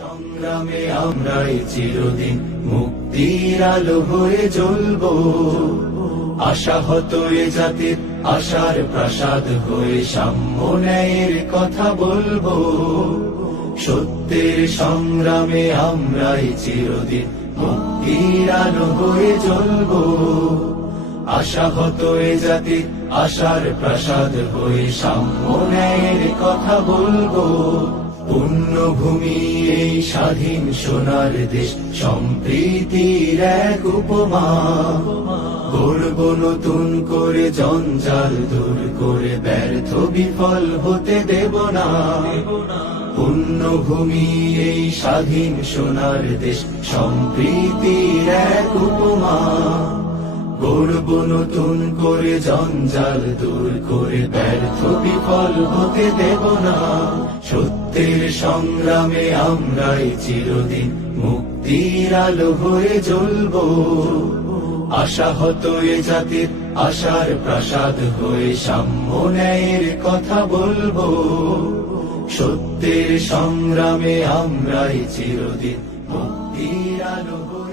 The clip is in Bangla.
সংগ্রামে আমরাই চিরদিন মুক্তির আলো হয়ে জ্বলবো। আশাহত এ জাতির আশার প্রাসাদ হয়ে সাম্য ন্যায়ের কথা বলবো। সত্যের সংগ্রামে আমরাই চিরদিন মুক্তির আলো হয়ে জ্বলবো। আশাহত এ জাতির আশার প্রাসাদ হয়ে সাম্য ন্যায়ের কথা বলবো। পুণ্যভূমি এই স্বাধীন সোনার দেশ সম্প্রীতির এক উপমা। গড়ব নতুন করে জঞ্জাল দূর করে ব্যর্থ বিফল হতে দেব না। পুণ্যভূমি এই স্বাধীন সোনার দেশ সম্প্রীতির এক উপমা। গড়ব নতুন করে জঞ্জাল দূর করে ব্যর্থ বিফল হতে দেব না। সত্যের সংগ্রামে আমরাই চিরদিন মুক্তির আলো হয়ে জ্বলবো। আশাহত এ জাতির আশার প্রাসাদ হয়ে সাম্য ন্যায়ের কথা বলবো। সত্যের সংগ্রামে আমরাই চিরদিন মুক্তির আলো হয়ে